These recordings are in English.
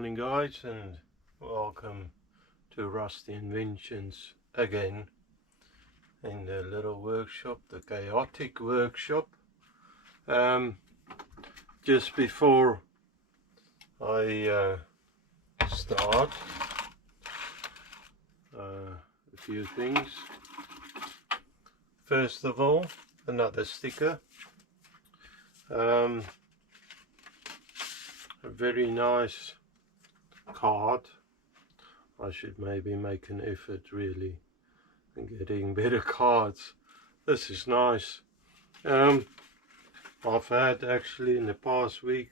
morning guys, and welcome to Rusty Inventions again in the little workshop, the chaotic workshop. Just before I start, a few things. First of all, another sticker. A very nice card. I should maybe make an effort really in getting better cards. This is nice. I've had actually in the past week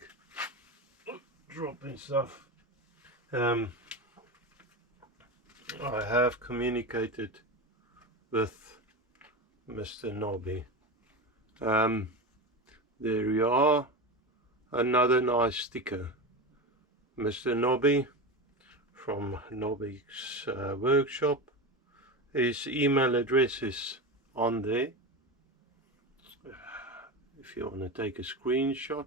dropping stuff. I have communicated with Mr. Nobby. There you are. Another nice sticker. Mr. Nobby from Nobby's workshop. His email address is on there if you want to take a screenshot.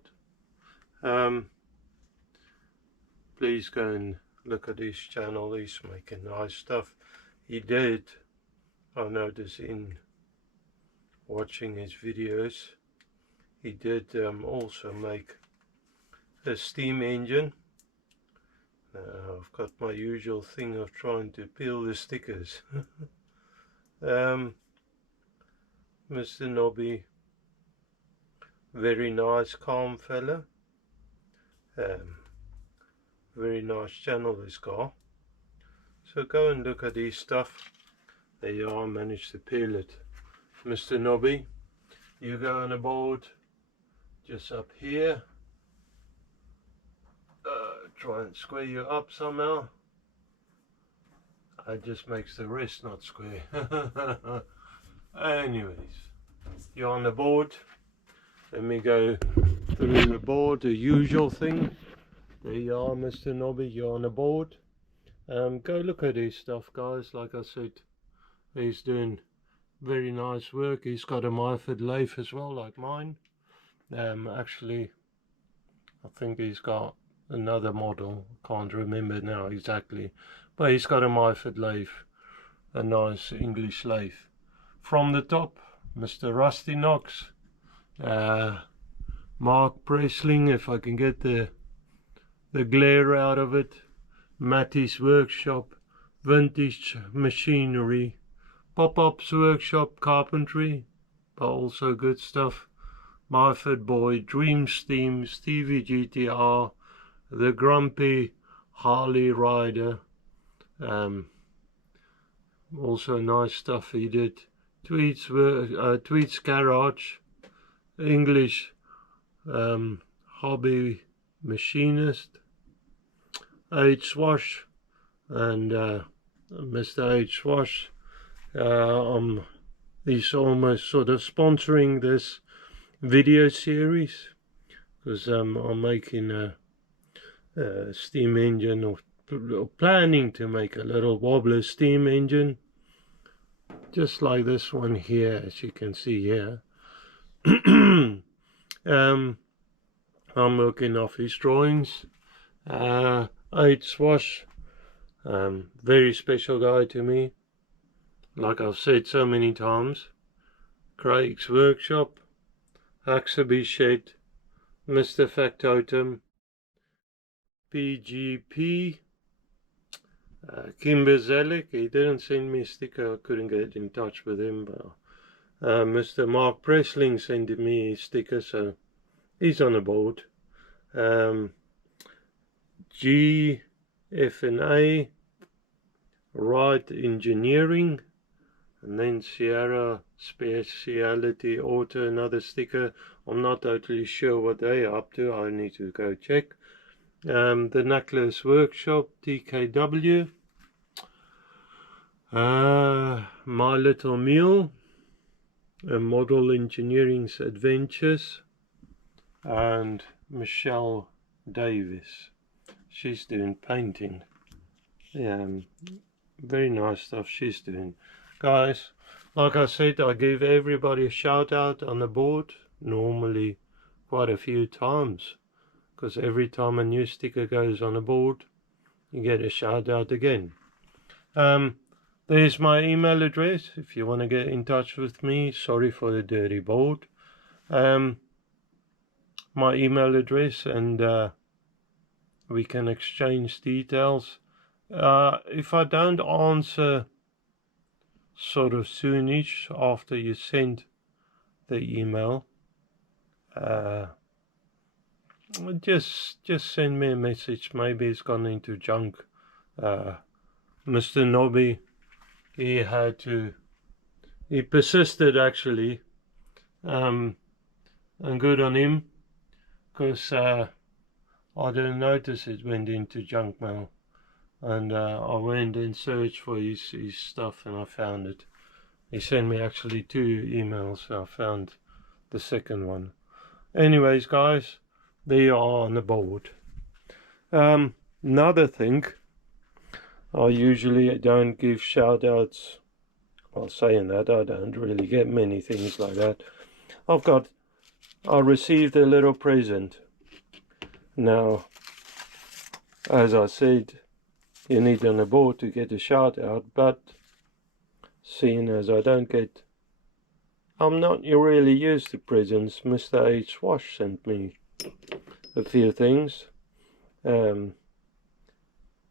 Please go and look at his channel. He's making nice stuff. He did, I noticed in watching his videos, he did also make a steam engine. I've got my usual thing of trying to peel the stickers. Mr. Nobby, very nice, calm fella. Very nice channel this guy. So go and look at his stuff. There you are, I managed to peel it. Mr. Nobby, you go on a board just up here. Try and square you up somehow. It just makes the rest not square. Anyways, you're on the board. Let me go through the board, the usual thing. There you are, Mr. Nobby, you're on the board. Go look at his stuff, guys. Like I said, he's doing very nice work. He's got a Myford lathe as well, like mine. Actually, I think he's got another model, can't remember now exactly, but he's got a Myford lathe, a nice English lathe. From the top, Mr. Rusty Knox, Mark Pressling, if I can get the glare out of it, Matty's Workshop, Vintage Machinery, Pop-Up's Workshop, Carpentry, but also good stuff, Myford Boy, Dream Steam, Stevie GTR, the Grumpy Harley Rider, also nice stuff he did. Tweet's Garage, English Hobby Machinist, H Swash, and Mr. H Swash. He's almost sort of sponsoring this video series because I'm making a steam engine, or planning to make a little wobbler steam engine just like this one here, as you can see here. I'm working off his drawings. H Swash, very special guy to me, like I've said so many times. Craig's Workshop, Huxaby Shed, Mr. Factotum, PGP, Kimber Zelic. He didn't send me a sticker, I couldn't get in touch with him, but Mr. Mark Pressling sent me a sticker, so he's on the board. GF&A, Wright Engineering, and then Sierra Speciality Auto, another sticker. I'm not totally sure what they are up to, I need to go check. The Knuckles Workshop, TKW, My Little Mule, Model Engineering's Adventures, and Michelle Davis. She's doing painting. Very nice stuff she's doing. Guys, like I said, I give everybody a shout out on the board, normally quite a few times, because every time a new sticker goes on a board, you get a shout out again. There's my email address if you want to get in touch with me. Sorry for the dirty board. My email address, and we can exchange details. If I don't answer sort of soonish after you send the email, just send me a message. Maybe it's gone into junk. Mr. Nobby, he persisted actually, and good on him, because I didn't notice it went into junk mail, and I went and searched for his stuff and I found it. He sent me actually 2 emails, so I found the second one. Anyways, guys, they are on the board. Another thing, I usually don't give shout outs. Well, saying that, I don't really get many things like that. I received a little present. Now, as I said, you need on the board to get a shout out, but seeing as I'm not really used to presents, Mr. H. Wash sent me a few things,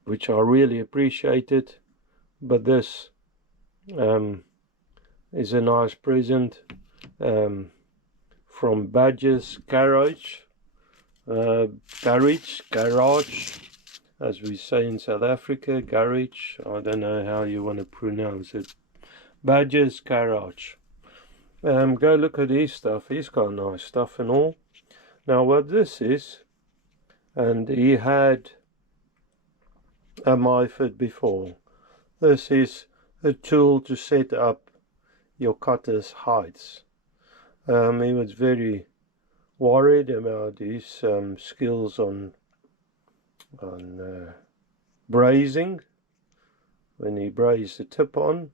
which I really appreciated, but this is a nice present from Badger's Garage, as we say in South Africa, garage. I don't know how you want to pronounce it. Badger's Garage. Go look at his stuff. He's got nice stuff and all. Now what this is, and he had a Myford before. This is a tool to set up your cutter's heights. He was very worried about his skills on brazing, when he brazed the tip on.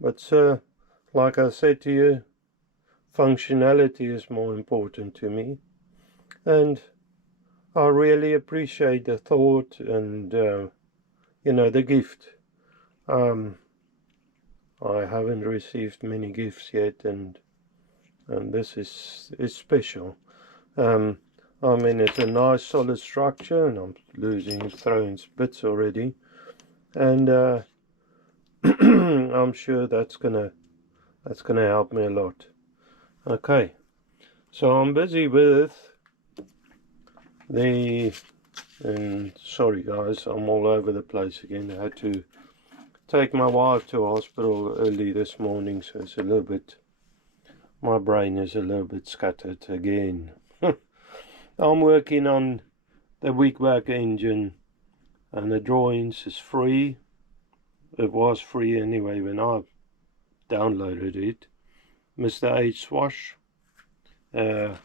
But like I said to you, functionality is more important to me, and I really appreciate the thought and the gift. I haven't received many gifts yet, and this is special. I mean, it's a nice solid structure, and I'm throwing bits already, and I'm sure that's gonna help me a lot. Okay, so I'm busy with and sorry guys, I'm all over the place again. I had to take my wife to hospital early this morning, so it's a little bit, my brain is a little bit scattered again. I'm working on the Wig-wag engine, and the drawings is free. It was free anyway when I downloaded it. Mr. H. Swash. There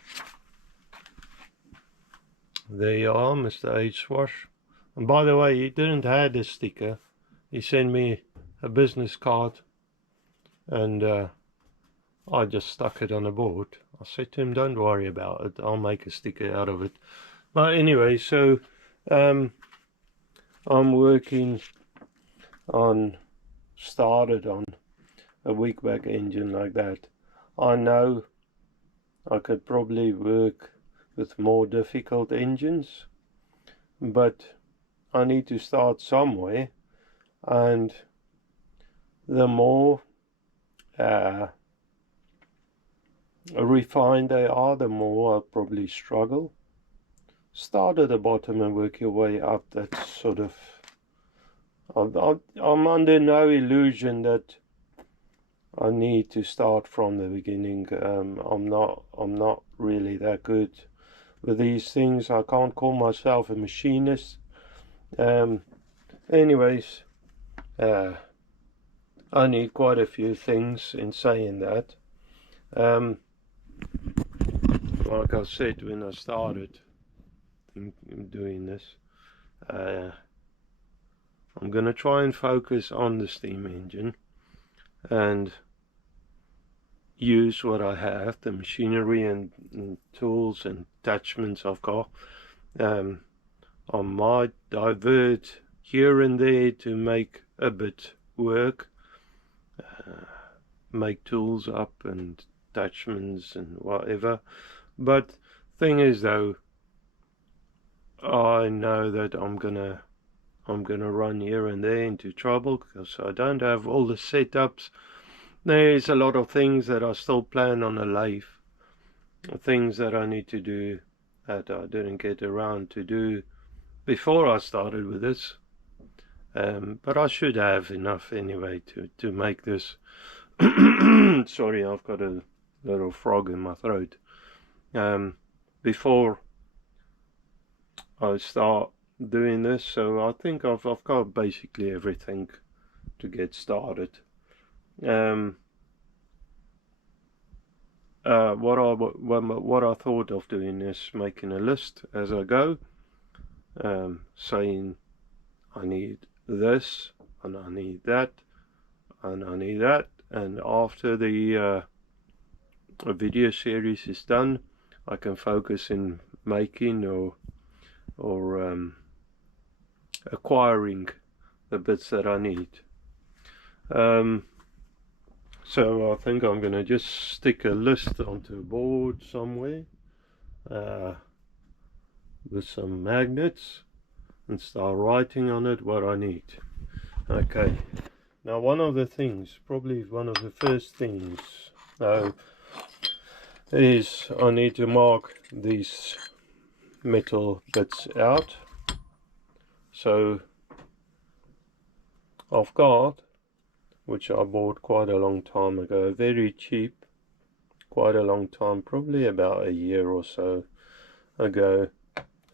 you are, Mr. H. Swash. And by the way, he didn't have a sticker. He sent me a business card, and I just stuck it on the board. I said to him, don't worry about it, I'll make a sticker out of it. But anyway, so I'm working on, started on a Wig-wag engine like that. I know I could probably work with more difficult engines, but I need to start somewhere, and the more refined they are, the more I'll probably struggle. Start at the bottom and work your way up. That's sort of, I'm under no illusion that I need to start from the beginning. I'm not really that good with these things. I can't call myself a machinist. Anyways, I need quite a few things in saying that. Like I said when I started in doing this, I'm going to try and focus on the steam engine and use what I have, the machinery and tools and attachments I've got. I might divert here and there to make a bit work, make tools up and attachments and whatever. But thing is though, I know that I'm gonna run here and there into trouble because I don't have all the setups. There's a lot of things that I still plan on a lathe, things that I need to do that I didn't get around to do before I started with this. But I should have enough anyway to make this. Sorry, I've got a little frog in my throat. Before I start doing this, so I think I've got basically everything to get started. What I thought of doing is making a list as I go, saying I need this and I need that and I need that, and after the video series is done, I can focus in making or acquiring the bits that I need. So I think I'm going to just stick a list onto a board somewhere with some magnets and start writing on it what I need. Okay, now one of the things, probably one of the first things is I need to mark these metal bits out. So I've got, which I bought quite a long time ago, very cheap, quite a long time, probably about a year or so ago,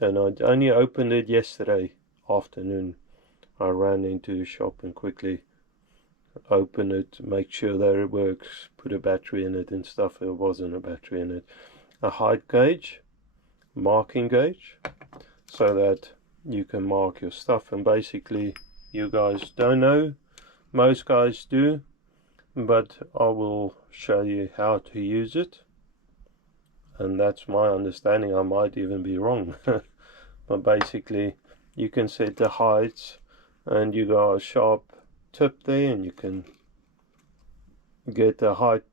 and I only opened it yesterday afternoon. I ran into the shop and quickly opened it, make sure that it works, put a battery in it and stuff. There wasn't a battery in it. A height gauge, marking gauge, so that you can mark your stuff. And basically, you guys don't know, most guys do, but I will show you how to use it, and that's my understanding. I might even be wrong. But basically you can set the heights and you got a sharp tip there and you can get the height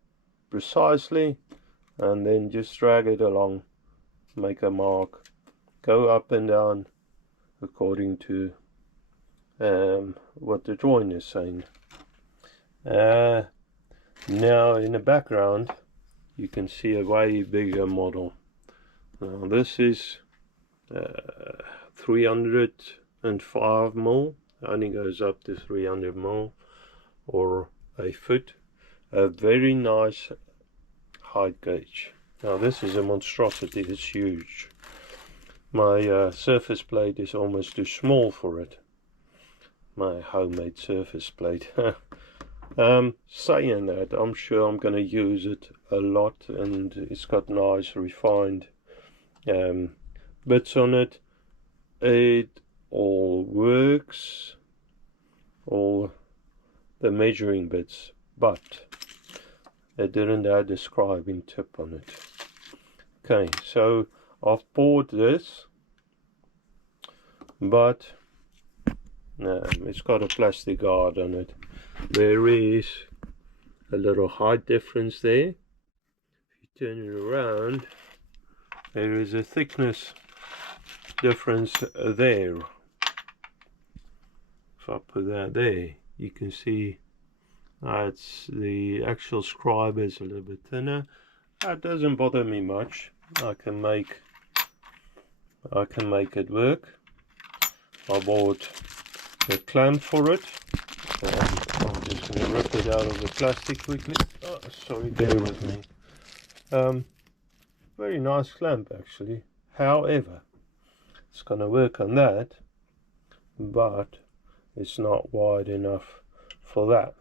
precisely and then just drag it along, make a mark, go up and down according to what the drawing is saying. Now in the background you can see a way bigger model. Now this is 305 mil, only goes up to 300 mil or a foot. A very nice height gauge. Now this is a monstrosity, it's huge. My surface plate is almost too small for it. My homemade surface plate. Saying that, I'm sure I'm going to use it a lot, and it's got nice refined bits on it. It all works, all the measuring bits, but it didn't have the scribing tip on it. Okay, so I've bought this, but it's got a plastic guard on it. There is a little height difference there. If you turn it around, there is a thickness difference there. If I put that there, you can see it's the actual scribe is a little bit thinner. That doesn't bother me much. I can make it work. I bought a clamp for it. I'm just going to rip it out of the plastic quickly. Oh, sorry, bear with me. Very nice clamp actually. However, it's going to work on that, but it's not wide enough for that.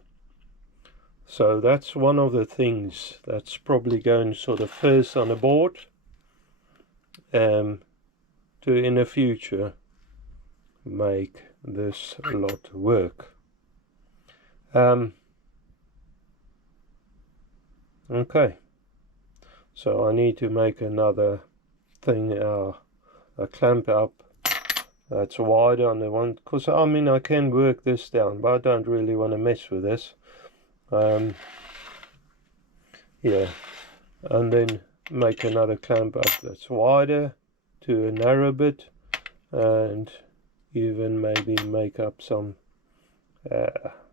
So that's one of the things that's probably going sort of first on the board, to in the future make this a lot work. Okay, so I need to make another thing, a clamp up That's wider on the one, because I mean I can work this down, but I don't really want to mess with this. Yeah, and then make another clamp up that's wider to a narrow bit, and even maybe make up some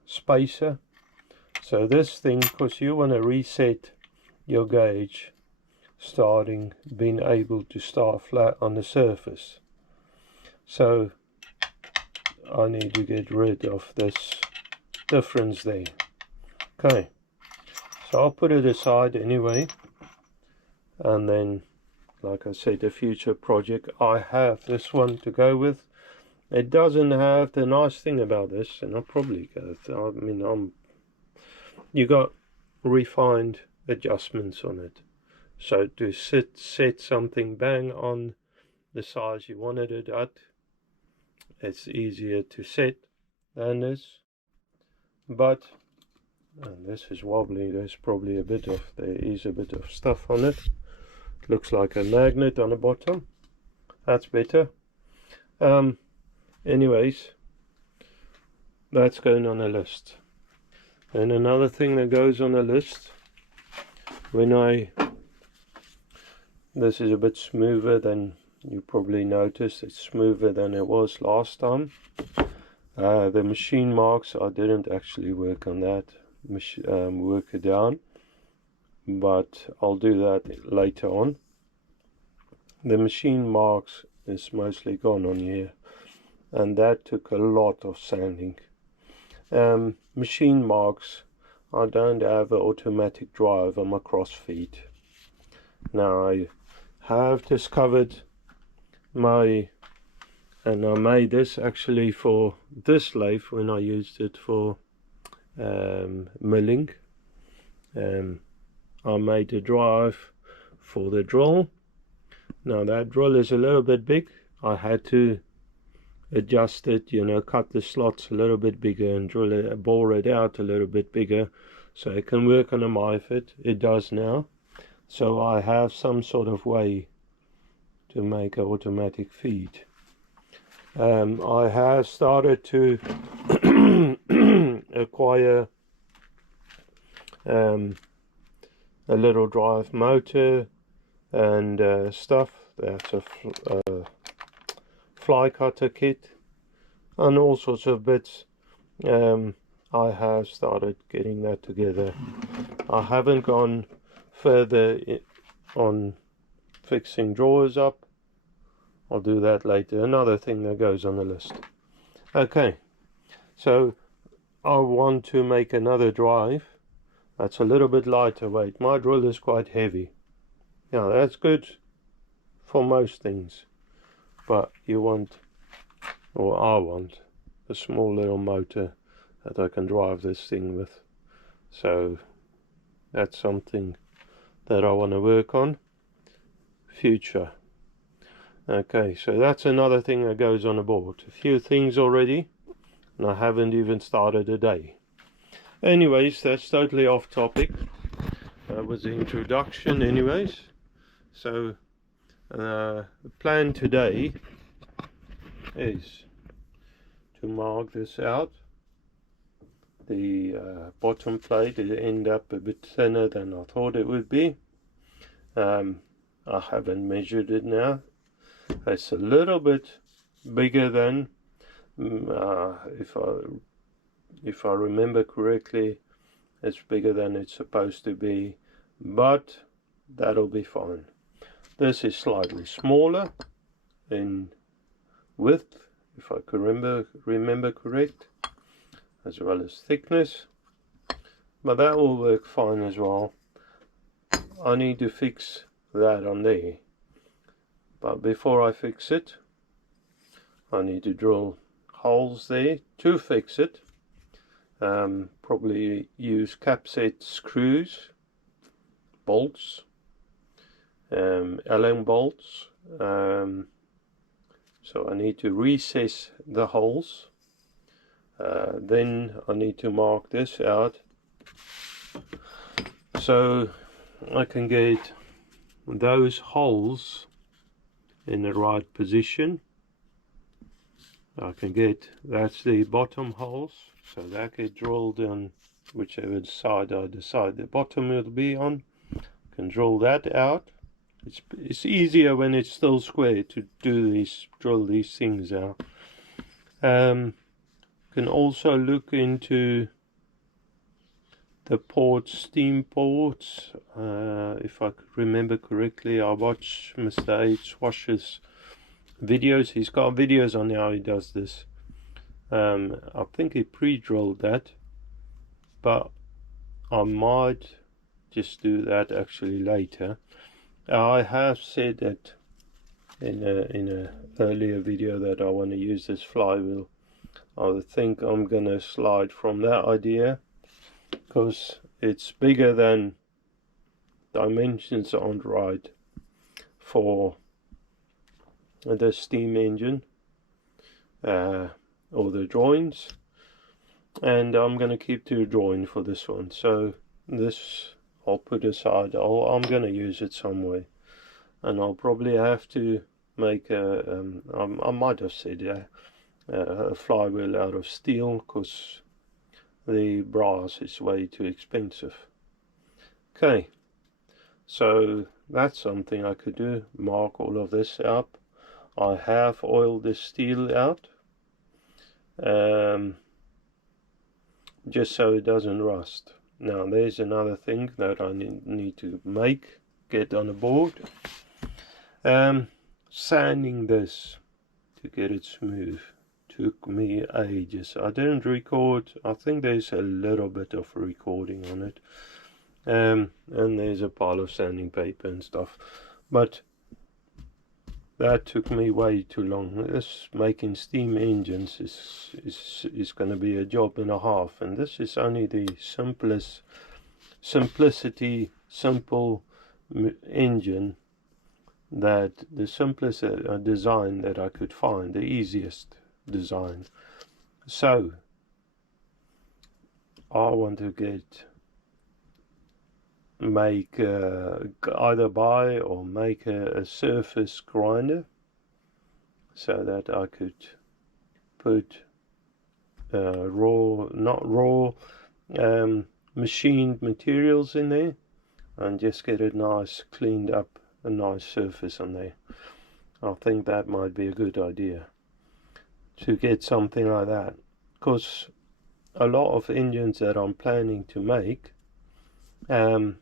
spacer. So this thing, because you want to reset your gauge starting, being able to start flat on the surface. So I need to get rid of this difference there. Okay, so I'll put it aside anyway, and then like I said, a future project, I have this one to go with. It doesn't have the nice thing about this, and I'll probably go, I mean, you got refined adjustments on it. So to set something bang on the size you wanted it at, it's easier to set than this. But, and this is wobbly, there's probably there is a bit of stuff on it. Looks like a magnet on the bottom. That's better. Anyways, that's going on a list. And another thing that goes on a list, this is a bit smoother than you probably noticed. It's smoother than it was last time. The machine marks, I didn't actually work on that, work it down, but I'll do that later on. The machine marks is mostly gone on here, and that took a lot of sanding. Machine marks, I don't have an automatic drive on my cross feed. Now I have discovered and I made this actually for this lathe when I used it for milling. I made a drive for the drill. Now that drill is a little bit big. I had to adjust it, you know, cut the slots a little bit bigger and bore it out a little bit bigger so it can work on a MyFit. It does now. So I have some sort of way to make an automatic feed. I have started to acquire a little drive motor and stuff. That's a fly cutter kit and all sorts of bits. I have started getting that together. I haven't gone further on fixing drawers up. I'll do that later. Another thing that goes on the list. Okay, so I want to make another drive that's a little bit lighter weight. My drill is quite heavy. Yeah, that's good for most things, but you want, or I want, a small little motor that I can drive this thing with. So that's something that I want to work on. Future. Okay, so that's another thing that goes on the board. A few things already, and I haven't even started a day. Anyways, that's totally off topic. That was the introduction anyways. So the plan today is to mark this out. The bottom plate will end up a bit thinner than I thought it would be. I haven't measured it now. It's a little bit bigger than, if I remember correctly, it's bigger than it's supposed to be, but that'll be fine. This is slightly smaller in width, if I can remember correct, as well as thickness, but that will work fine as well. I need to fix that on there. But before I fix it, I need to drill holes there to fix it. Probably use capset screws, bolts, Allen bolts. So I need to recess the holes. Then I need to mark this out so I can get those holes in the right position. I can get, that's the bottom holes, so that get drilled on whichever side I decide the bottom will be on. I can drill that out. It's easier when it's still square to drill these things out. Can also look into the steam ports. If I remember correctly, I watch Mr. H. Wash's videos. He's got videos on how he does this. I think he pre-drilled that, but I might just do that actually later. I have said that in a earlier video that I want to use this flywheel. I think I'm gonna slide from that idea because it's bigger than dimensions aren't right for the steam engine or the drawings, and I'm gonna keep to drawing for this one. So this I'll put aside. I'm gonna use it some way, and I'll probably have to make a I might have said a flywheel out of steel because the brass is way too expensive. Okay, so that's something I could do. Mark all of this up. I have oiled the steel out just so it doesn't rust. Now there's another thing that I need to get on the board. Sanding this to get it smooth took me ages. I didn't record. I think there's a little bit of recording on it, and there's a pile of sanding paper and stuff, but that took me way too long. This making steam engines is going to be a job and a half, and this is only the simple engine, that the simplest design that I could find, the easiest design. So I want to make either buy or make a surface grinder so that I could put machined materials in there and just get it nice cleaned up, a nice surface on there. I think that might be a good idea to get something like that, because a lot of engines that I'm planning to make, I'm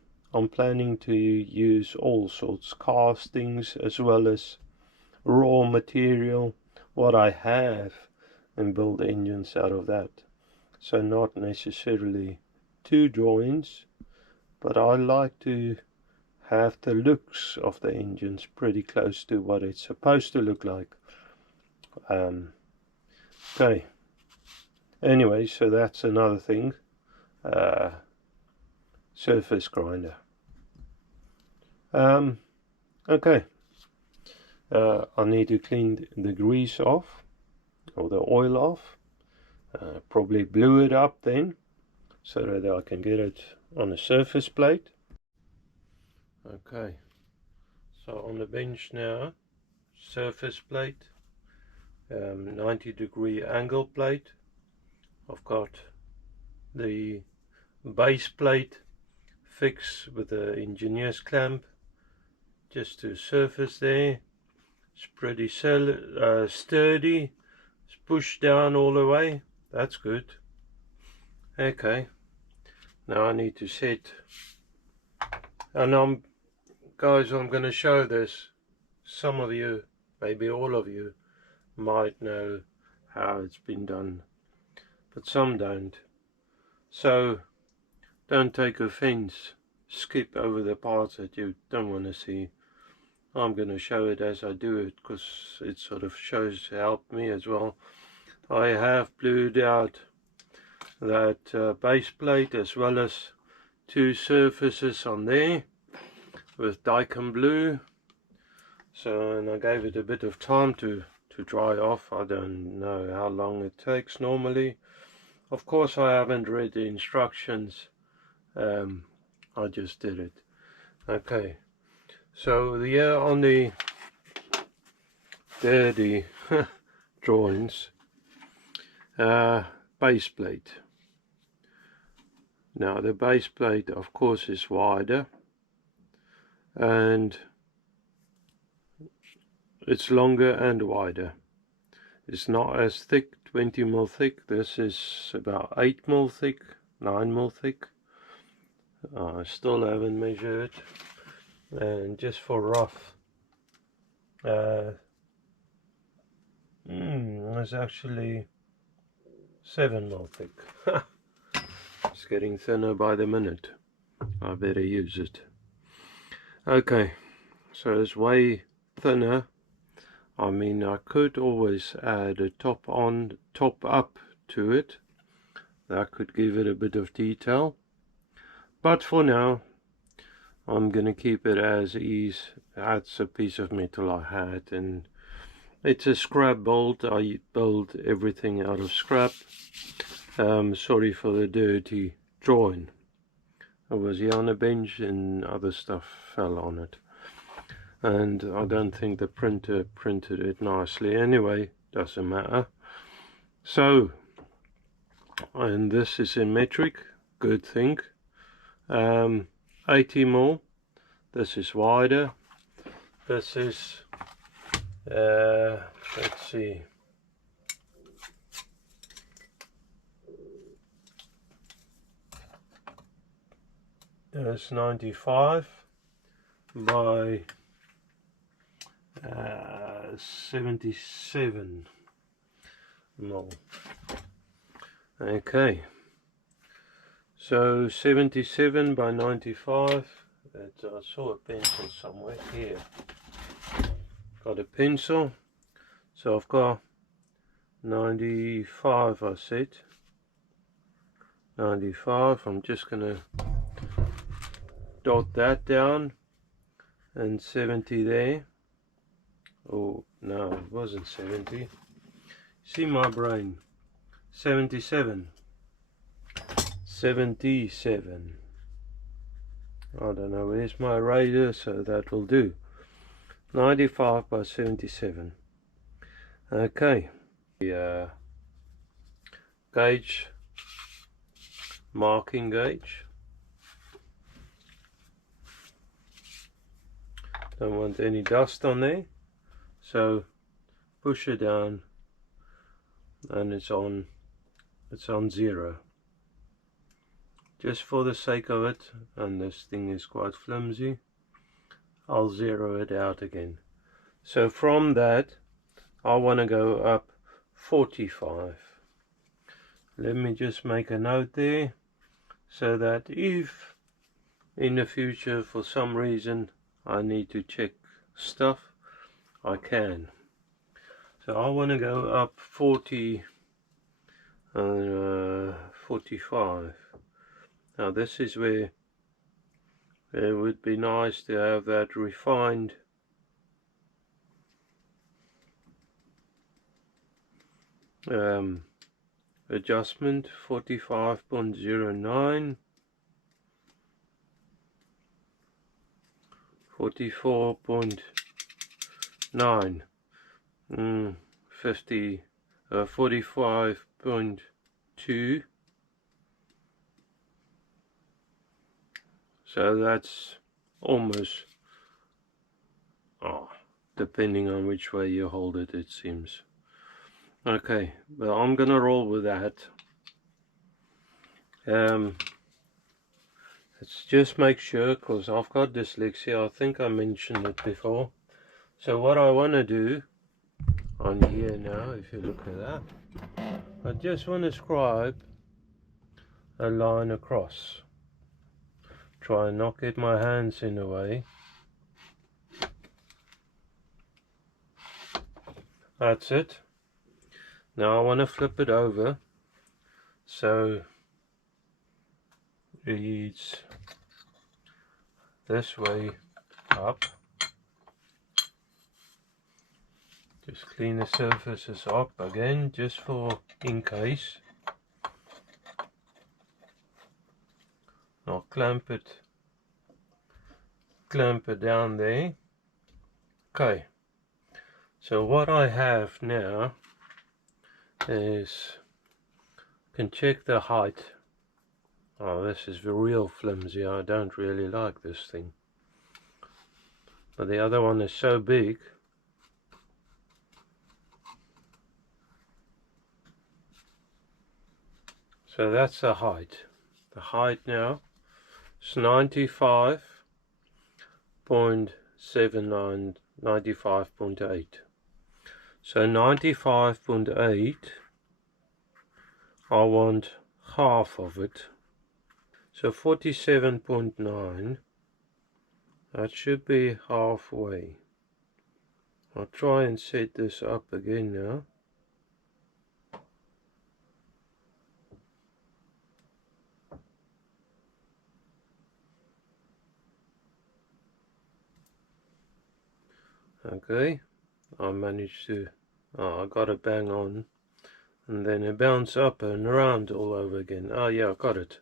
planning to use all sorts castings as well as raw material, what I have, and build engines out of that. So not necessarily two drawings, but I like to have the looks of the engines pretty close to what it's supposed to look like. Okay, anyway, so that's another thing. Surface grinder. Okay, I need to clean the grease off, or the oil off. Probably blew it up then, so that I can get it on a surface plate. Okay, so on the bench now, surface plate, 90-degree angle plate. I've got the base plate fixed with the engineer's clamp just to surface there. It's pretty sturdy. It's pushed down all the way. That's good. Okay, now I need to set, and guys, I'm going to show this. Some of you, maybe all of you, might know how it's been done, but some don't. So don't take offense. Skip over the parts that you don't want to see. I'm going to show it as I do it, because it sort of helped me as well. I have blued out that base plate as well as two surfaces on there with Dicam blue. So, and I gave it a bit of time to dry off. I don't know how long it takes normally. Of course, I haven't read the instructions. I just did it. Okay, so here on the dirty drawings, base plate. Now the base plate of course is wider and it's longer and wider. It's not as thick, 20mm thick. This is about 8mm thick, 9mm thick. I still haven't measured it. And just for rough, it's actually 7mm thick. It's getting thinner by the minute. I better use it. Okay, so it's way thinner. I mean, I could always add a top up to it. That could give it a bit of detail. But for now, I'm gonna keep it as is. That's a piece of metal I had, and it's a scrap bolt. I build everything out of scrap. Sorry for the dirty drawing. I was here on a bench and other stuff fell on it. And I don't think the printer printed it nicely. Anyway, doesn't matter. So, and this is in metric, good thing. 80mm. This is wider. This is, let's see. That's 95 by 77 mil. Okay, so 77 by 95. I saw a pencil somewhere here. Got a pencil, so I've got 95. I said 95. I'm just gonna dot that down, and 70 there. Oh no, it wasn't 70. See my brain. 77. 77. I don't know, where's my razor, so that will do. 95 by 77. Okay. The gauge, marking gauge. Don't want any dust on there, so push it down, and it's on 0. Just for the sake of it, and this thing is quite flimsy, I'll zero it out again. So from that, I want to go up 45. Let me just make a note there, so that if in the future for some reason I need to check stuff, I can. So I want to go up 40 and 45. Now this is where it would be nice to have that refined adjustment. 45.09, 44.9, 45.2. So that's almost, depending on which way you hold it, it seems. Okay, but I'm gonna roll with that. Let's just make sure, because I've got dyslexia. I think I mentioned it before. So what I want to do on here now, if you look at that, I just want to scribe a line across. Try and not get my hands in the way. That's it. Now I want to flip it over so it's this way up. Just clean the surfaces up again, just for in case. I'll clamp it down there. Okay, so what I have now is can check the height. Oh, this is real flimsy. I don't really like this thing. But the other one is so big. So that's the height. The height now is 95.79, 95.8. So 95.8, I want half of it. So 47.9, that should be halfway. I'll try and set this up again now. Okay, I managed to, I got it bang on, and then it bounced up and around all over again. Oh yeah, I got it.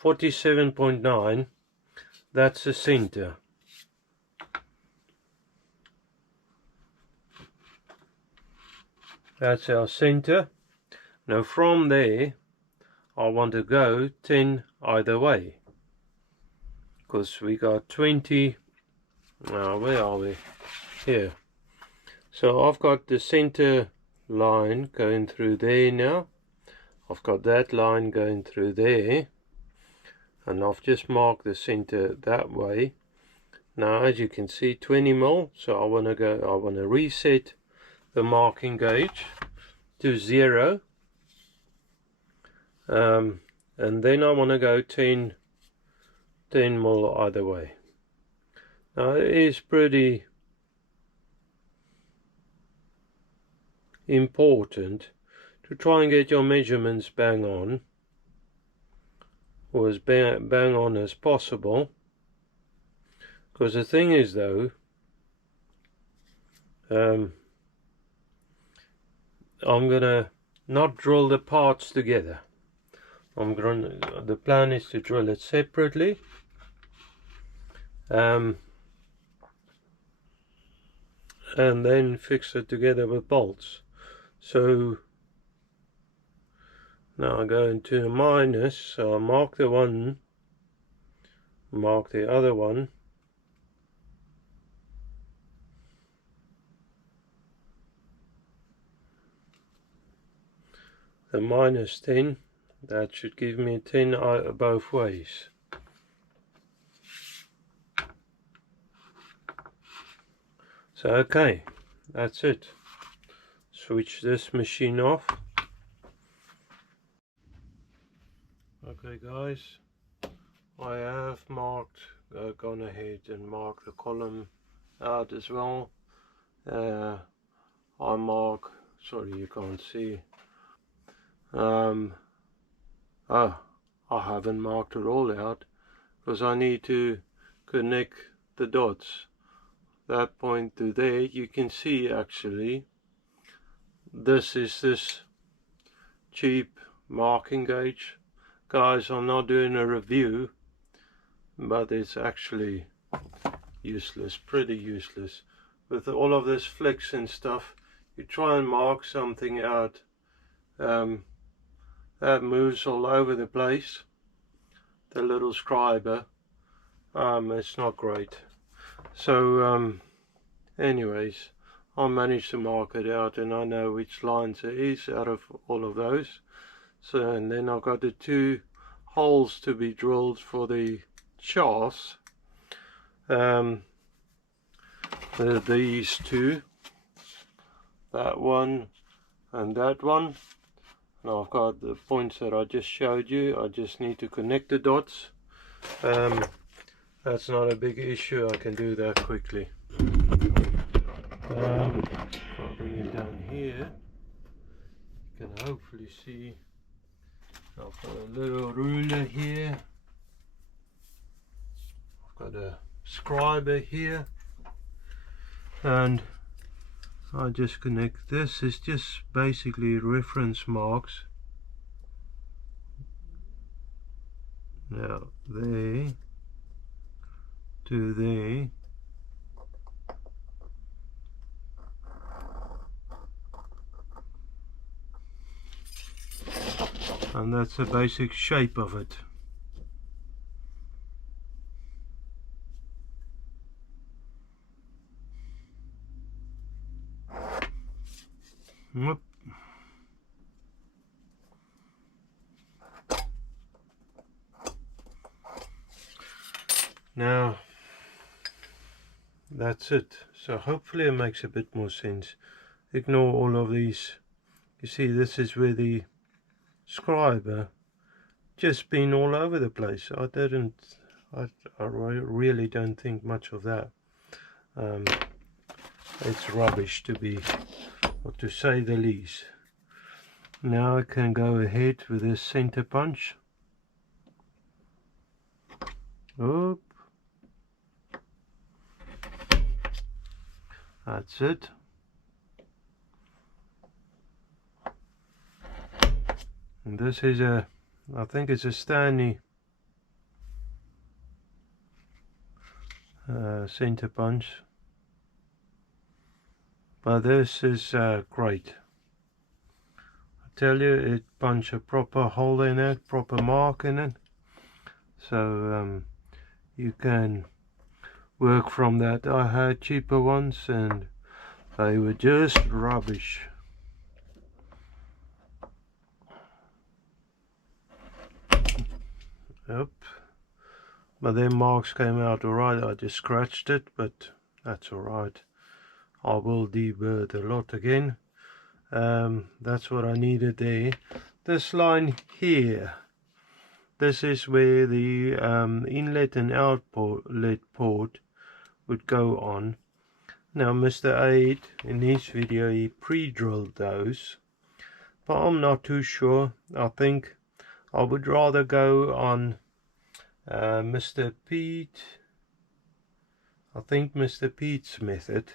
47.9, that's the center. That's our center. Now from there, I want to go 10 either way. Because we got 20, where are we? Here. So I've got the center line going through there now. I've got that line going through there. And I've just marked the center that way. Now as you can see, 20 mil. So I want to reset the marking gauge to 0. And then I want to go 10 mil either way. Now it is pretty important to try and get your measurements bang on, or as bang on as possible, because the thing is though, I'm gonna not drill the parts together. The plan is to drill it separately, and then fix it together with bolts. So now I go into a minus, so I mark the one, mark the other one, the minus 10, that should give me 10 both ways. So okay, that's it. Switch this machine off. Okay guys, I have marked, gone ahead and marked the column out as well. I mark, sorry you can't see, I haven't marked it all out because I need to connect the dots. That point to there, you can see actually this is this cheap marking gauge. Guys, I'm not doing a review, but it's actually useless, pretty useless. With all of this flex and stuff, you try and mark something out that moves all over the place, the little scriber, it's not great. So anyways, I managed to mark it out and I know which lines it is out of all of those. So, and then I've got the 2 holes to be drilled for the shafts. These 2, that one and that one. And I've got the points that I just showed you. I just need to connect the dots. That's not a big issue, I can do that quickly. I'll bring it down here. You can hopefully see I've got a little ruler here. I've got a scriber here. And I just connect this. It's just basically reference marks. Now there to there. and that's the basic shape of it. Whoop. Now that's it. So hopefully it makes a bit more sense. Ignore all of these. You see, this is where the scribe just been all over the place. I really don't think much of that. It's rubbish, to say the least. Now I can go ahead with this center punch. Oop. That's it. And this is I think it's a Stanley center punch. But this is great. I tell you, it punched a proper hole in it, proper mark in it. So you can work from that. I had cheaper ones and they were just rubbish. Yep. But then marks came out alright. I just scratched it, but that's alright. I will deburr a lot again. That's what I needed there. This line here, this is where the inlet and outlet port would go on. Now Mr. Aid, in his video, he pre-drilled those, but I'm not too sure. I think I would rather go on Mr. Pete's method,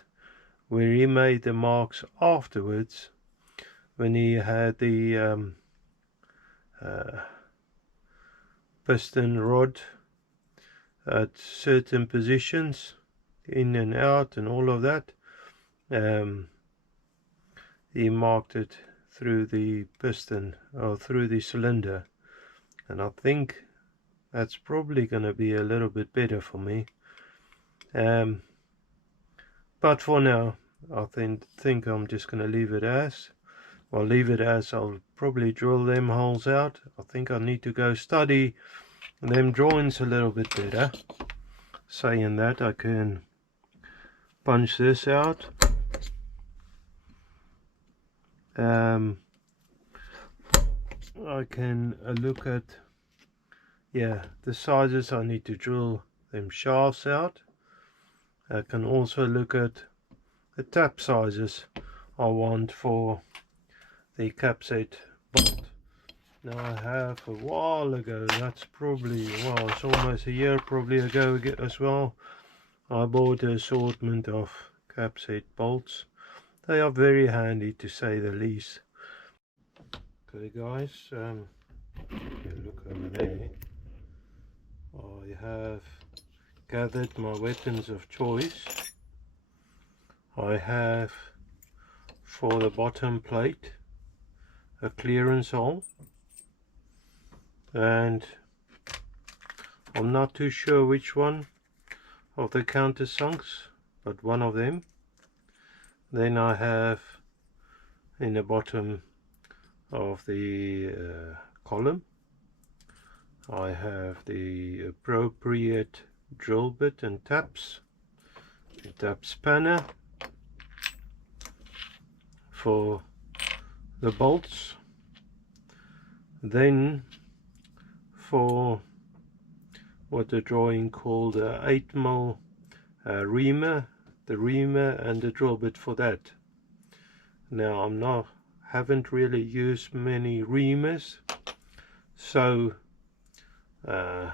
where he made the marks afterwards when he had the piston rod at certain positions, in and out and all of that. He marked it through the piston or through the cylinder, and I think that's probably going to be a little bit better for me. But for now I think I'm just going to leave it as. I'll leave it as. I'll probably drill them holes out. I think I need to go study them drawings a little bit better. Saying that, I can punch this out. I can look at, yeah, the sizes I need to drill them shafts out. I can also look at the tap sizes I want for the capset bolt. Now I have a while ago, that's probably, well, it's almost a year probably ago as well, I bought an assortment of capset bolts. They are very handy, to say the least. Okay guys, look over there. I have gathered my weapons of choice. I have, for the bottom plate, a clearance hole, and I'm not too sure which one of the countersunks, but one of them. Then I have, in the bottom of the column, I have the appropriate drill bit and taps, the tap spanner for the bolts. Then for what the drawing called 8mm reamer, the reamer and the drill bit for that. Now haven't really used many reamers, so I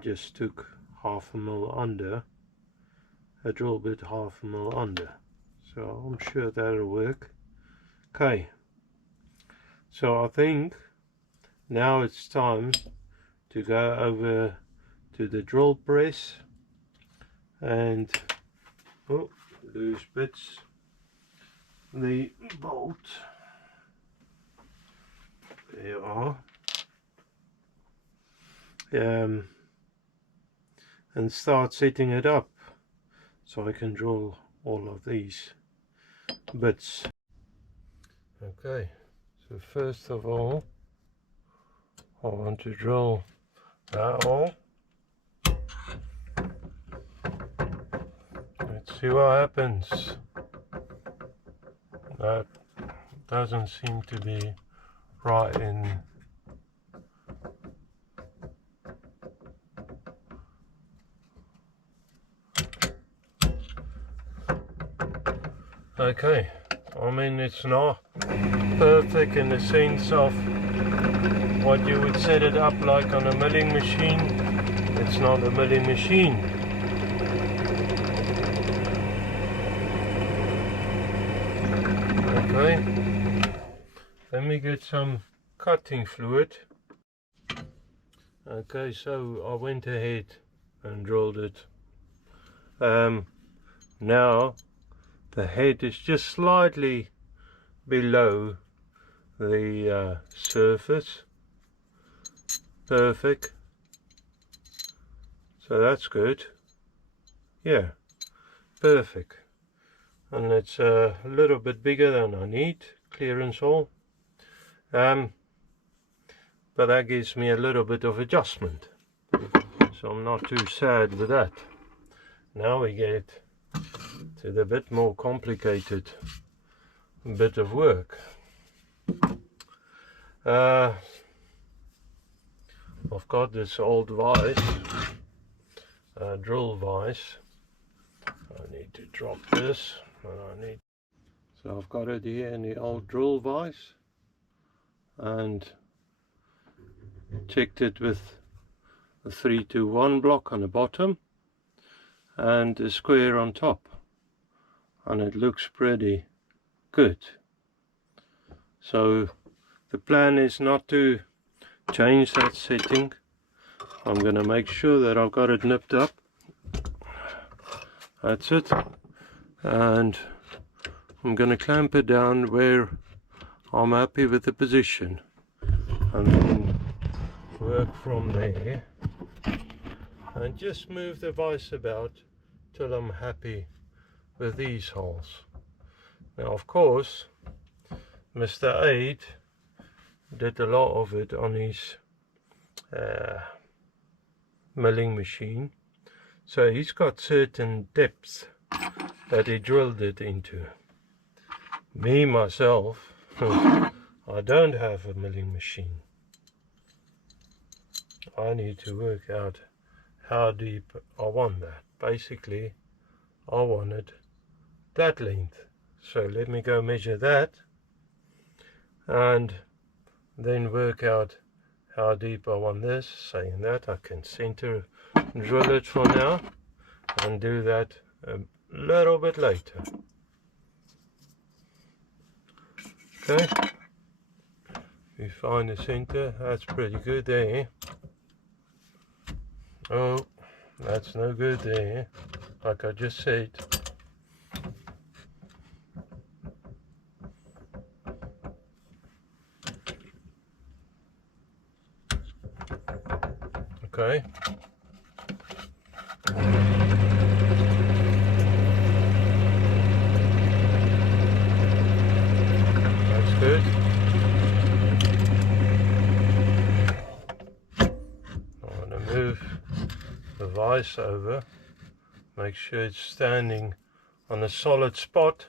just took 1/2 mil under, a drill bit 1/2 mil under, so I'm sure that'll work. Okay, so I think now it's time to go over to the drill press and loose bits, the bolt. There you are. And start setting it up so I can drill all of these bits. Okay, so first of all I want to drill that hole. Let's see what happens. That doesn't seem to be right in. Okay, I mean it's not perfect in the sense of what you would set it up like on a milling machine. It's not a milling machine. Okay, let me get some cutting fluid. Okay, so I went ahead and drilled it. Now the head is just slightly below the surface. Perfect. So that's good. Yeah, perfect. And it's a little bit bigger than I need, clearance hole. But that gives me a little bit of adjustment. So I'm not too sad with that. Now we get to the bit more complicated bit of work. I've got this old vise, drill vise. I need to drop this, and so I've got it here in the old drill vise, and checked it with a 3-to-1 block on the bottom and a square on top, and it looks pretty good. So the plan is not to change that setting. I'm going to make sure that I've got it nipped up. That's it. And I'm going to clamp it down where I'm happy with the position, and then work from there and just move the vise about till I'm happy with these holes. Now of course Mr. Aid did a lot of it on his milling machine, so he's got certain depths that he drilled it into. Me myself, I don't have a milling machine. I need to work out how deep I want that. Basically I wanted that length, so let me go measure that and then work out how deep I want this. Saying that, I can center drill it for now and do that a little bit later. Okay, we find the center. That's pretty good there. Oh, that's no good there, like I just said. Okay. That's good. I want to move the vise over, make sure it's standing on a solid spot.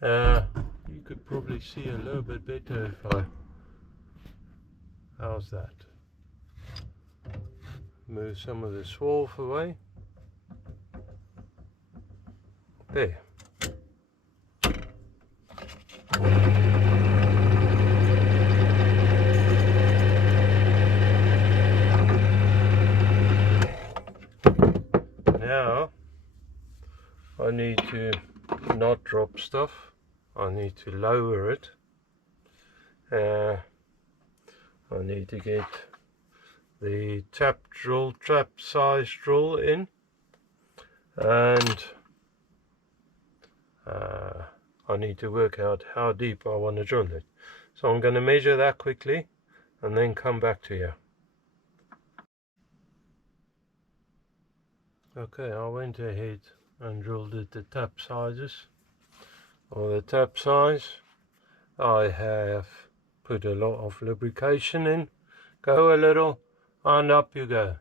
You could probably see a little bit better if I... How's that? Move some of the swarf away. There. Now I need to not drop stuff. I need to lower it. I need to get the trap size drill in, and I need to work out how deep I want to drill it. So I'm going to measure that quickly and then come back to you. Okay, I went ahead and drilled at the tap sizes, or the tap size. I have put a lot of lubrication in. Go a little and up you go.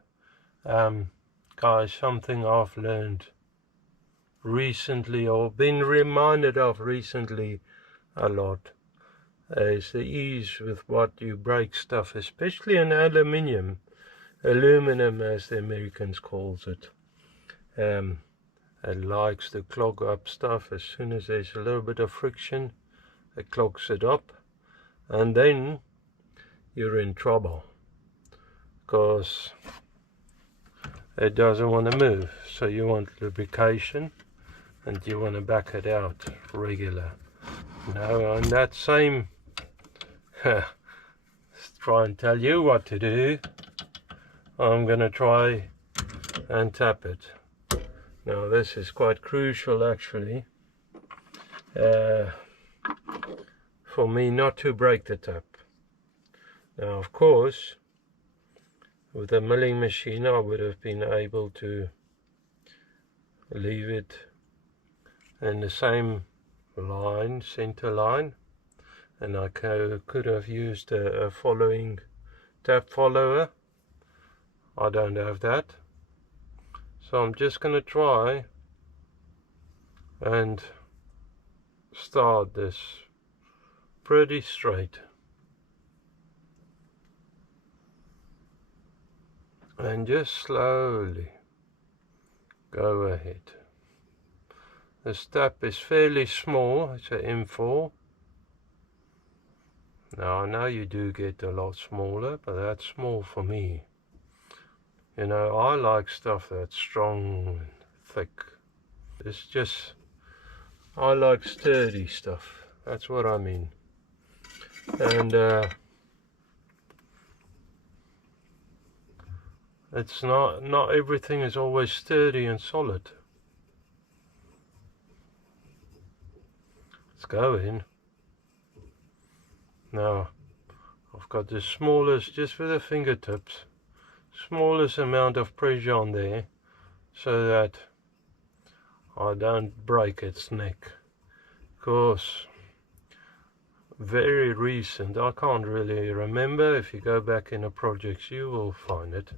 Guys, something I've learned recently, or been reminded of recently a lot, is the ease with what you break stuff, especially in aluminum as the Americans calls it. It likes to clog up stuff. As soon as there's a little bit of friction, it clogs it up, and then you're in trouble because it doesn't want to move. So you want lubrication and you want to back it out regular. Now on that same try and tell you what to do, I'm gonna try and tap it. Now this is quite crucial actually, for me not to break the tap. Now of course with a milling machine I would have been able to leave it in the same line, center line, and I could have used a following tap follower. I don't have that, so I'm just going to try and start this pretty straight and just slowly go ahead. This tap is fairly small, it's an M4. Now I know you do get a lot smaller, but that's small for me. You know, I like stuff that's strong and thick. It's just, I like sturdy stuff. That's what I mean. And it's not everything is always sturdy and solid. Let's go in. Now I've got the smallest, just with the fingertips, smallest amount of pressure on there so that I don't break its neck. Of course, very recent, I can't really remember. If you go back in the projects you will find it.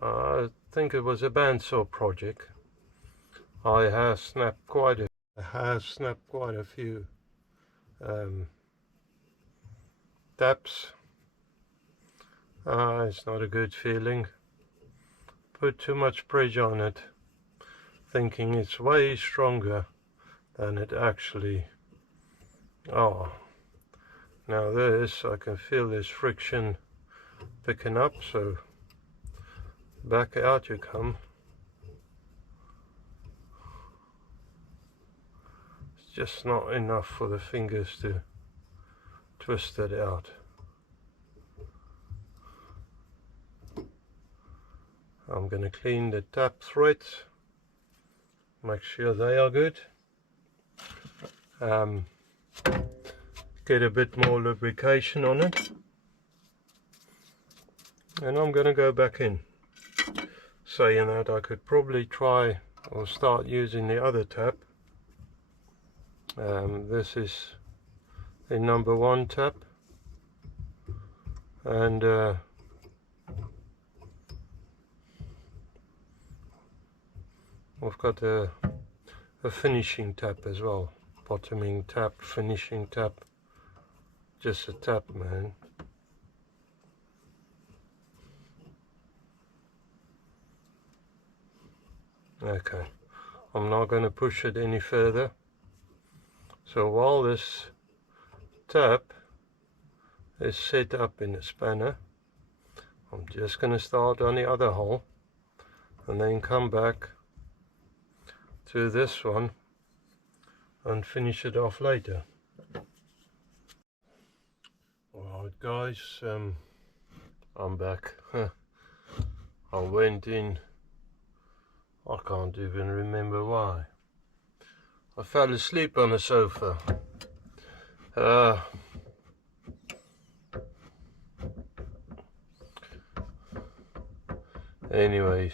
I think it was a bandsaw project. I have snapped quite a few taps. It's not a good feeling. Put too much pressure on it, thinking it's way stronger than it actually. Oh, now this, I can feel this friction picking up, so back out you come. It's just not enough for the fingers to twist it out. I'm going to clean the tap threads, make sure they are good, get a bit more lubrication on it, and I'm going to go back in. Saying that, I could probably try or start using the other tap. This is the number 1 tap, and we've got a finishing tap as well. Bottoming tap, finishing tap, just a tap, man. Okay, I'm not going to push it any further. So while this tap is set up in the spanner, I'm just going to start on the other hole and then come back to this one and finish it off later. Alright guys, I'm back. I went in, I can't even remember why. I fell asleep on the sofa Anyways,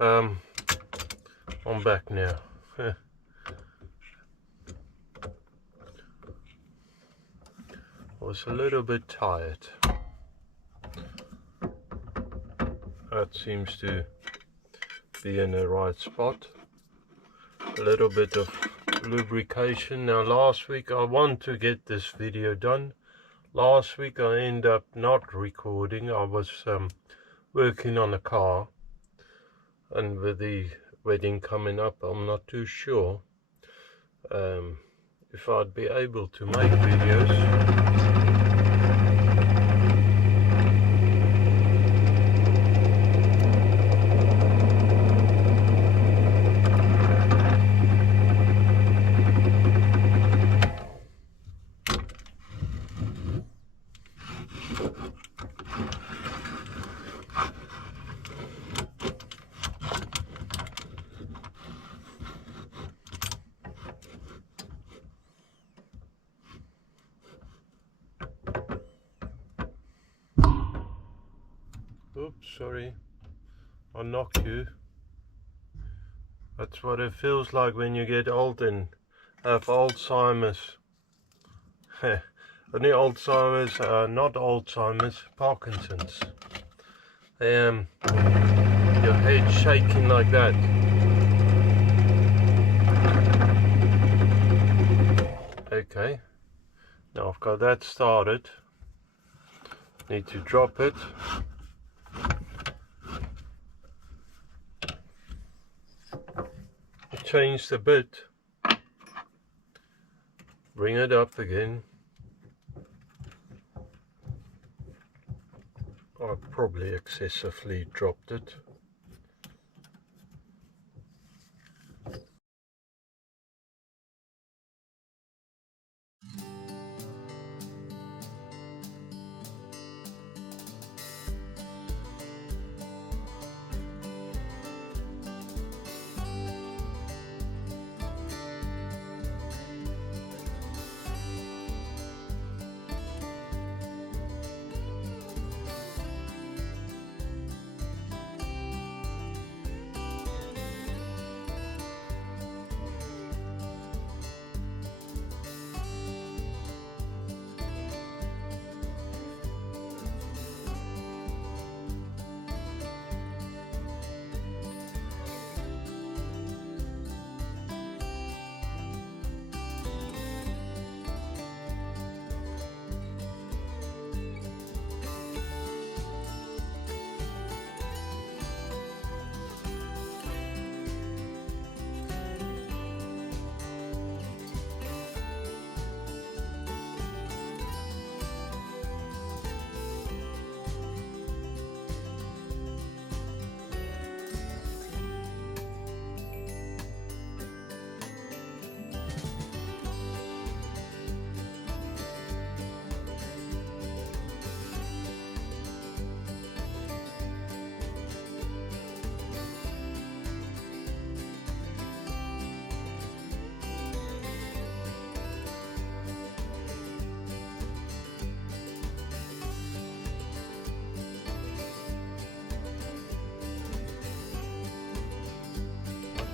I'm back now. Was a little bit tired. That seems to be in the right spot. A little bit of lubrication. Now last week I want to get this video done. Last week I ended up not recording. I was working on a car, and with the wedding coming up, I'm not too sure if I'd be able to make videos. Oops, sorry, I knocked you. That's what it feels like when you get old and have Alzheimer's. Only Alzheimer's, not Alzheimer's, Parkinson's. Your head shaking like that. Okay, now I've got that started. Need to drop it. Changed a bit. Bring it up again. I probably excessively dropped it.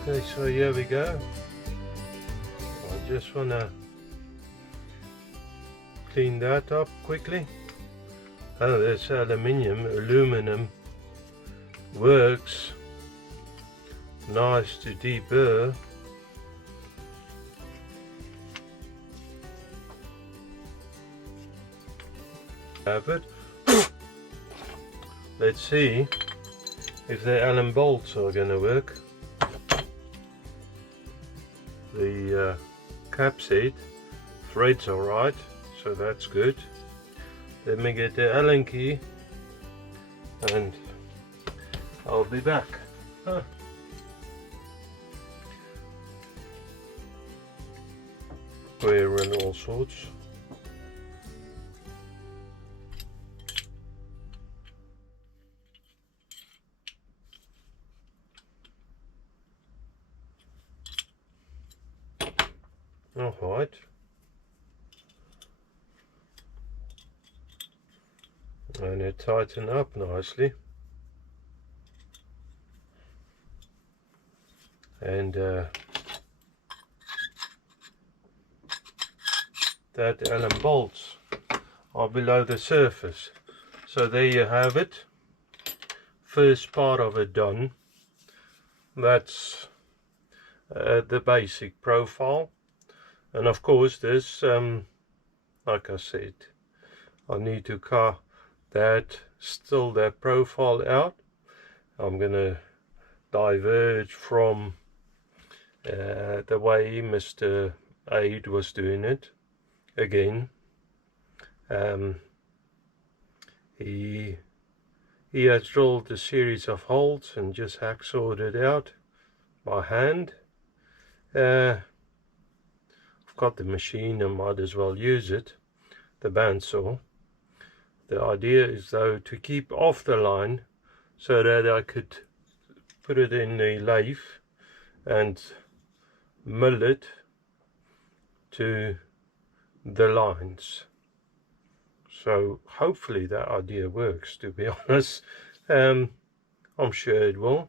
Okay, so here we go. I just want to clean that up quickly. Oh, this aluminum works nice to deburr. Have it. Let's see if the Allen bolts are going to work. The cap set threads are right, so that's good. Let me get the Allen key and I'll be back. We're in all sorts. Alright, and it tightened up nicely. And that Allen bolts are below the surface. So there you have it. First part of it done. That's the basic profile. And of course this, like I said, I need to cut that profile out. I'm gonna diverge from the way Mr. Aid was doing it again. He has drilled a series of holes and just hacksawed it out by hand. I've got the machine and might as well use it, the bandsaw. The idea is though to keep off the line so that I could put it in the lathe and mill it to the lines. So hopefully that idea works, to be honest. I'm sure it will.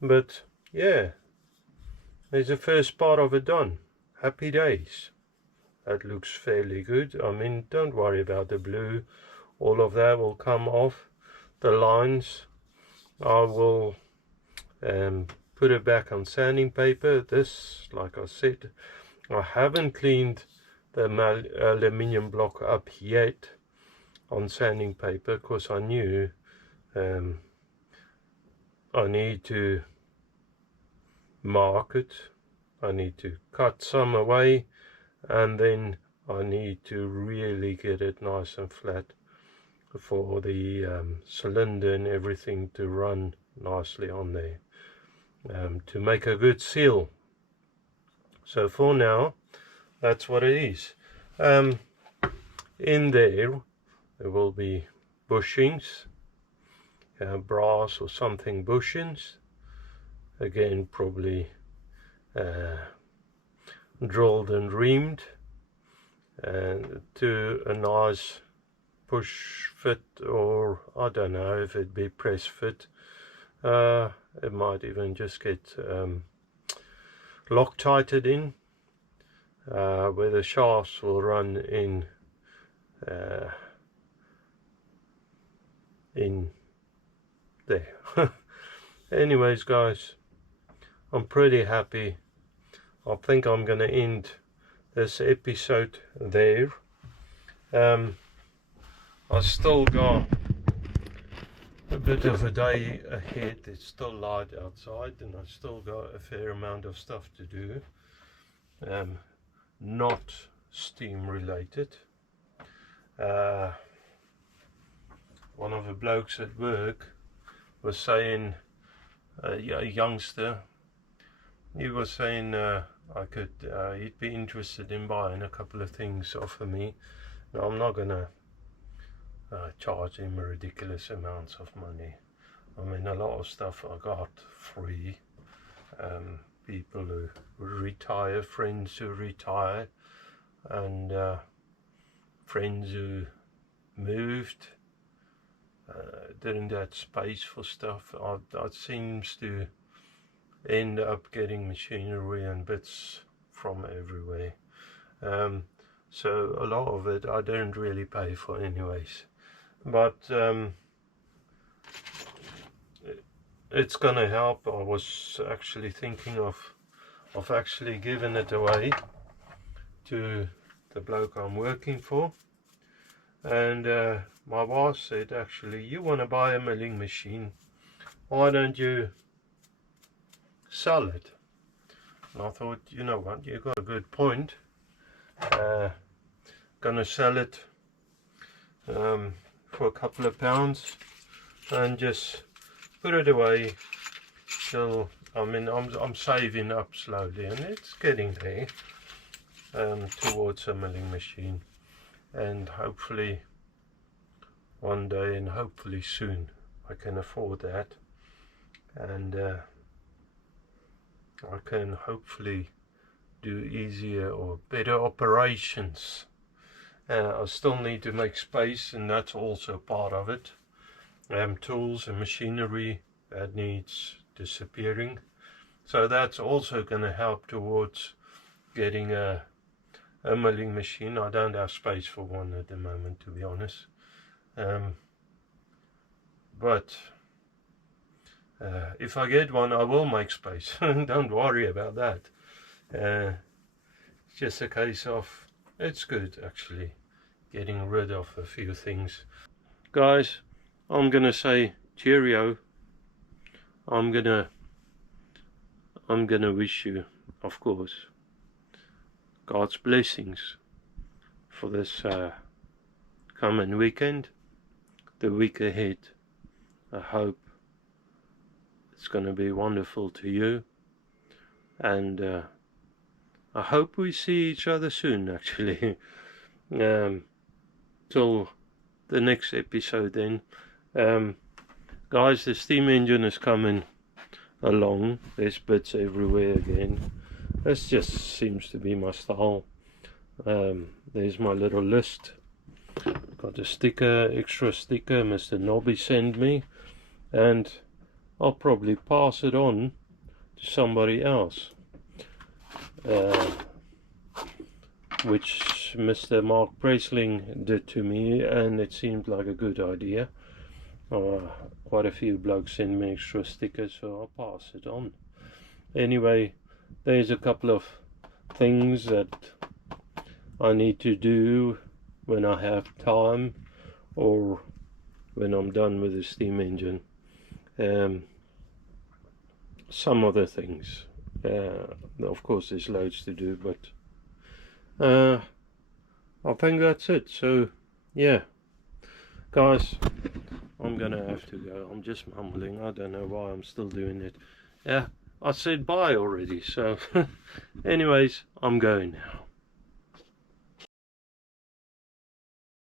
But yeah, there's the first part of it done. Happy days. That looks fairly good. I mean, don't worry about the blue. All of that will come off. The lines, I will put it back on sanding paper. This, like I said, I haven't cleaned the aluminium block up yet on sanding paper because I knew I need to mark it. I need to cut some away, and then I need to really get it nice and flat for the cylinder and everything to run nicely on there, to make a good seal. So for now, that's what it is. In there will be bushings, brass or something bushings, again probably drilled and reamed, and to a nice push fit, or I don't know if it'd be press fit. It might even just get Loctited in, where the shafts will run in there. Anyways guys, I'm pretty happy. I think I'm gonna end this episode there. I still got a bit of a day ahead. It's still light outside and I still got a fair amount of stuff to do, not steam related. One of the blokes at work was saying, a youngster, he was saying he'd be interested in buying a couple of things off of me. Now I'm not gonna charge him ridiculous amounts of money. I mean, a lot of stuff I got free. People who retire, friends who retire, and friends who moved, didn't have space for stuff. I seems to end up getting machinery and bits from everywhere. So a lot of it I don't really pay for anyways. But it's gonna help. I was actually thinking of actually giving it away to the bloke I'm working for, and my wife said, actually, you want to buy a milling machine, why don't you sell it? And I thought, you know what, you got a good point. Gonna sell it for a couple of pounds and just put it away till, I mean, I'm saving up slowly and it's getting there, towards a milling machine, and hopefully one day, and hopefully soon, I can afford that, and I can hopefully do easier or better operations I still need to make space, and that's also part of it. Tools and machinery that needs disappearing, so that's also going to help towards getting a milling machine. I don't have space for one at the moment, to be honest, but if I get one, I will make space. Don't worry about that. It's just a case of, it's good actually getting rid of a few things. Guys, I'm gonna say cheerio. I'm gonna wish you, of course, God's blessings for this coming weekend, the week ahead. I hope it's going to be wonderful to you, and I hope we see each other soon, actually. Till the next episode then. Guys, the steam engine is coming along. There's bits everywhere again. This just seems to be my style. There's my little list. Got a sticker, extra sticker Mr. Nobby sent me, and I'll probably pass it on to somebody else, which Mr. Mark Presling did to me, and it seemed like a good idea. Quite a few blokes send me extra stickers, so I'll pass it on. Anyway, there's a couple of things that I need to do when I have time, or when I'm done with the steam engine. Some other things. Of course there's loads to do, but I think that's it. So yeah, guys, I'm gonna have to go. I'm just mumbling. I don't know why I'm still doing it. Yeah, I said bye already, so anyways, I'm going now.